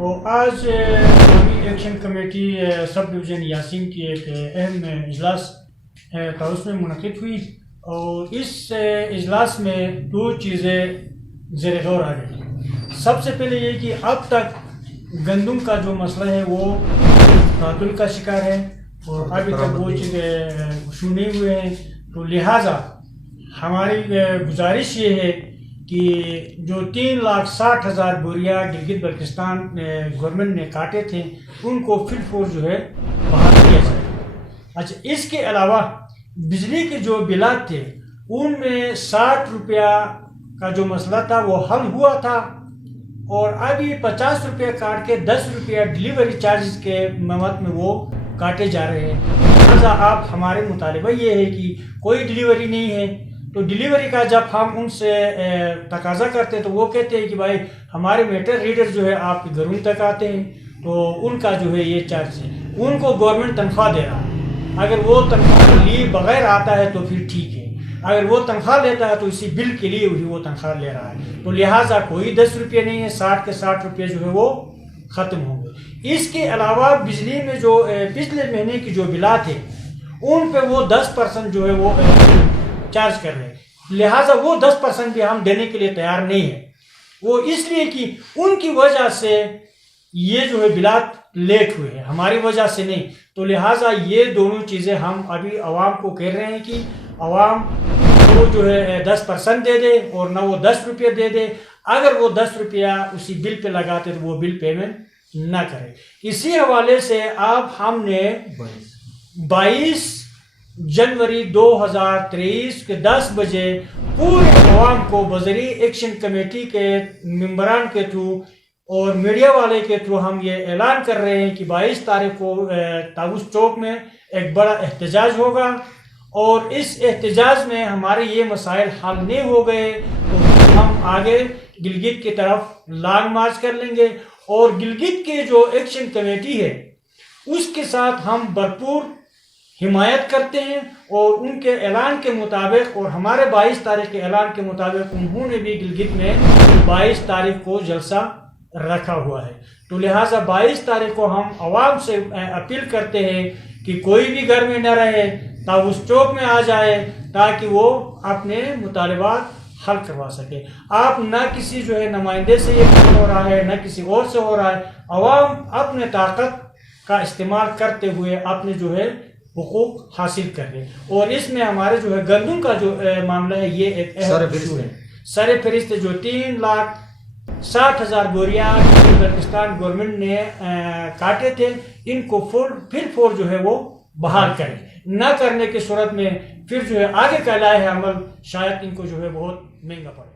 تو آج عوامی ایکشن کمیٹی سب ڈویژن یاسین کی ایک اہم اجلاس تاؤس میں منعقد ہوئی اور اس اجلاس میں دو چیزیں زیر غور آ گئی۔ سب سے پہلے یہ کہ اب تک گندم کا جو مسئلہ ہے وہ تعطل کا شکار ہے اور ابھی تک وہ چیزیں شروع نہیں ہوئے ہیں، تو لہٰذا ہماری گزارش یہ ہے کہ جو 3,60,000 بوریا گلگت بلتستان گورنمنٹ نے کاٹے تھے ان کو فل فور جو ہے بحال کیا جائے۔ اچھا، اس کے علاوہ بجلی کے جو بلات تھے ان میں 60 روپیہ کا جو مسئلہ تھا وہ حل ہوا تھا اور ابھی 50 روپیہ کاٹ کے 10 روپیہ ڈیلیوری چارجز کے مد میں وہ کاٹے جا رہے ہیں۔ لہٰذا آپ ہمارے مطالبہ یہ ہے کہ کوئی ڈیلیوری نہیں ہے، تو ڈیلیوری کا جب ہم ان سے تقاضا کرتے ہیں تو وہ کہتے ہیں کہ بھائی ہمارے میٹر ریڈر جو ہے آپ کے گھروں تک آتے ہیں تو ان کا جو ہے یہ چارج ہے، ان کو گورنمنٹ تنخواہ دے رہا ہے۔ اگر وہ تنخواہ لیے بغیر آتا ہے تو پھر ٹھیک ہے، اگر وہ تنخواہ لیتا ہے تو اسی بل کے لیے وہی وہ تنخواہ لے رہا ہے، تو لہٰذا کوئی 10 روپیہ نہیں ہے، 60 کے 60 روپیہ جو ہے وہ ختم ہوں گے۔ اس کے علاوہ بجلی میں جو پچھلے مہینے کی جو بلات ہے ان پہ وہ 10% جو ہے وہ چارج کر رہے ہیں، لہٰذا وہ 10% بھی ہم دینے کے لیے تیار نہیں ہیں، وہ اس لیے کہ ان کی وجہ سے یہ جو ہے بلات لیٹ ہوئے ہیں، ہماری وجہ سے نہیں، تو لہٰذا یہ دونوں چیزیں ہم ابھی عوام کو کہہ رہے ہیں کہ عوام وہ جو ہے 10% دے دے اور نہ وہ 10 روپیہ دے دے، اگر وہ 10 روپیہ اسی بل پہ لگاتے تو وہ بل پیمنٹ نہ کرے۔ اسی حوالے سے اب ہم نے 22 جنوری 2023 کے 10 بجے پورے عوام کو بذریعہ ایکشن کمیٹی کے ممبران کے تھرو اور میڈیا والے کے تھرو ہم یہ اعلان کر رہے ہیں کہ 22 تاریخ کو طاؤس چوک میں ایک بڑا احتجاج ہوگا اور اس احتجاج میں ہمارے یہ مسائل حل نہیں ہو گئے تو ہم آگے گلگت کی طرف لانگ مارچ کر لیں گے، اور گلگت کے جو ایکشن کمیٹی ہے اس کے ساتھ ہم بھرپور حمایت کرتے ہیں، اور ان کے اعلان کے مطابق اور ہمارے 22 تاریخ کے اعلان کے مطابق انہوں نے بھی گلگت میں 22 تاریخ کو جلسہ رکھا ہوا ہے، تو لہٰذا 22 تاریخ کو ہم عوام سے اپیل کرتے ہیں کہ کوئی بھی گھر میں نہ رہے، طاؤس چوک میں آ جائے تاکہ وہ اپنے مطالبات حل کروا سکے۔ آپ نہ کسی جو ہے نمائندے سے یہ کام ہو رہا ہے نہ کسی اور سے ہو رہا ہے، عوام اپنے طاقت کا استعمال کرتے ہوئے اپنے جو ہے حقوق حاصل کر لیں، اور اس میں ہمارے جو ہے گندم کا جو معاملہ ہے یہ ایک اہم ایشو ہے۔ سر فہرست جو 3,60,000 بوریا بلتستان گورنمنٹ نے کاٹے تھے ان کو پھر فور جو ہے وہ بحال کریں، نہ کرنے کی صورت میں پھر جو ہے آگے کا لائحہ عمل شاید ان کو جو ہے بہت مہنگا پڑے۔